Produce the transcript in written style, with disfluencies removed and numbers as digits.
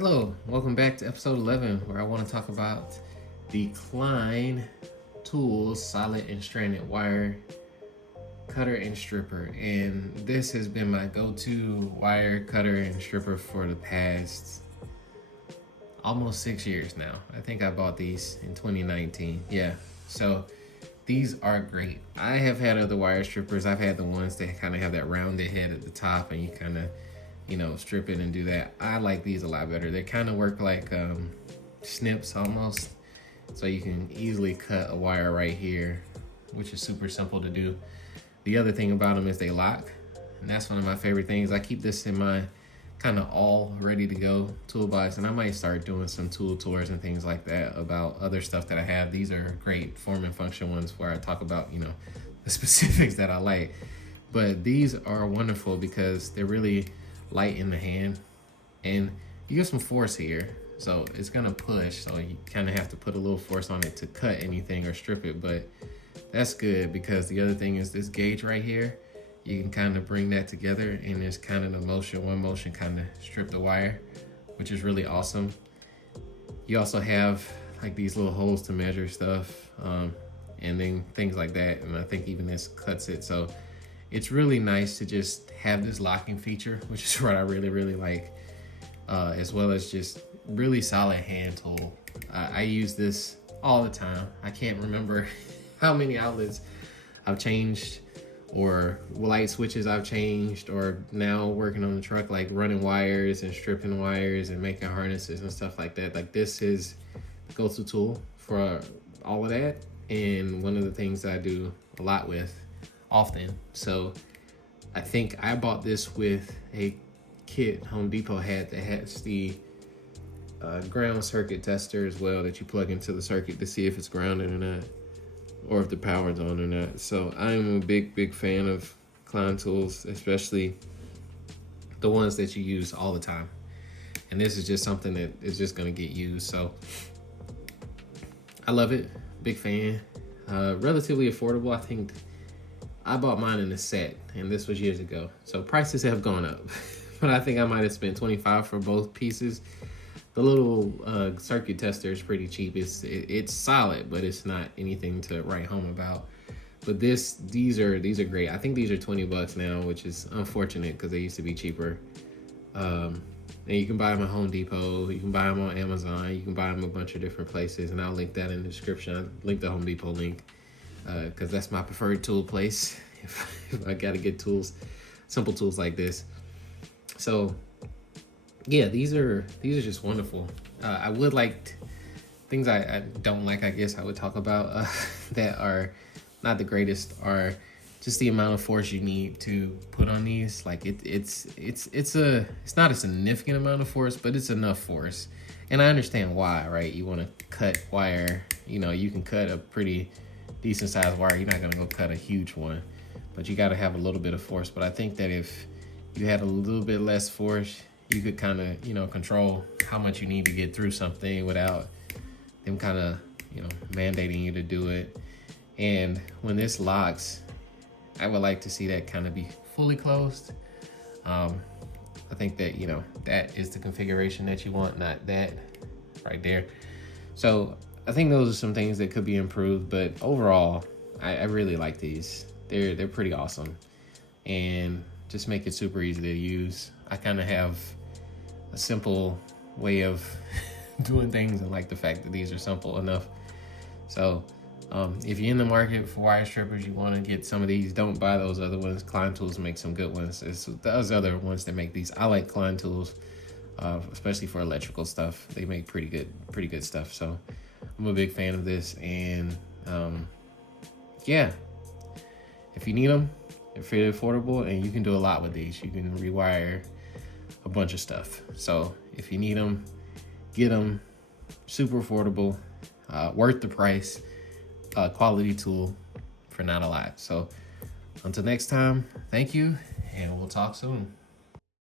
Hello, welcome back to episode 11, where I want to talk about the Klein Tools Solid and Stranded Wire Cutter and Stripper. And this has been my go-to wire cutter and stripper for the past almost 6 years now. I think I bought these in 2019. Yeah, so these are great. I have had other wire strippers. I've had the ones that kind of have that rounded head at the top and you kind of strip it and do that. I like these a lot better. They kind of work like snips almost. So you can easily cut a wire right here, which is super simple to do. The other thing about them is they lock. And that's one of my favorite things. I keep this in my kind of all ready to go toolbox. And I might start doing some tool tours and things like that about other stuff that I have. These are great form and function ones where I talk about, the specifics that I like. But these are wonderful because they're really light in the hand and you get some force here, so it's gonna push, so you kind of have to put a little force on it to cut anything or strip it. But that's good because the other thing is this gauge right here, you can kind of bring that together and there's kind of the motion, one motion kind of strip the wire, which is really awesome. You also have like these little holes to measure stuff and then things like that, and I think even this cuts it. So it's really nice to just have this locking feature, which is what I really like, as well as just really solid hand tool. I use this all the time. I can't remember how many outlets I've changed or light switches I've changed, or now working on the truck, like running wires and stripping wires and making harnesses and stuff like that. Like this is the go-to tool for all of that, and one of the things that I do a lot with often. So I think I bought this with a kit Home Depot had that has the ground circuit tester as well, that you plug into the circuit to see if it's grounded or not, or if the power's on or not. So I'm a big fan of Klein tools, especially the ones that you use all the time. And this is just something that is just gonna get used. So I love it, big fan. Relatively affordable. I think I bought mine in a set, and this was years ago. So prices have gone up, but I think I might have spent $25 for both pieces. The little circuit tester is pretty cheap. It's solid, but it's not anything to write home about. But these are great. I think these are $20 now, which is unfortunate because they used to be cheaper. And you can buy them at Home Depot. You can buy them on Amazon. You can buy them a bunch of different places, and I'll link that in the description. I'll link the Home Depot link, because that's my preferred tool place if I gotta get tools, simple tools like this. So yeah, these are just wonderful. I would like things I don't like, I guess I would talk about that are not the greatest, are just the amount of force you need to put on these. Like it's not a significant amount of force, but it's enough force. And I understand why, right? You want to cut wire, you can cut a pretty decent sized wire. You're not gonna go cut a huge one, but you got to have a little bit of force. But I think that if you had a little bit less force, you could kind of control how much you need to get through something without them kind of mandating you to do it. And when this locks, I would like to see that kind of be fully closed. I think that that is the configuration that you want, not that right there. So I think those are some things that could be improved, but overall, I really like these. They're pretty awesome, and just make it super easy to use. I kind of have a simple way of doing things, and like the fact that these are simple enough. So if you're in the market for wire strippers, you want to get some of these. Don't buy those other ones. Klein Tools make some good ones. It's those other ones that make these. I like Klein Tools, especially for electrical stuff. They make pretty good stuff. So I'm a big fan of this, and yeah, if you need them, they're fairly affordable, and you can do a lot with these. You can rewire a bunch of stuff. So if you need them, get them. Super affordable, worth the price, quality tool for not a lot. So until next time, thank you, and we'll talk soon.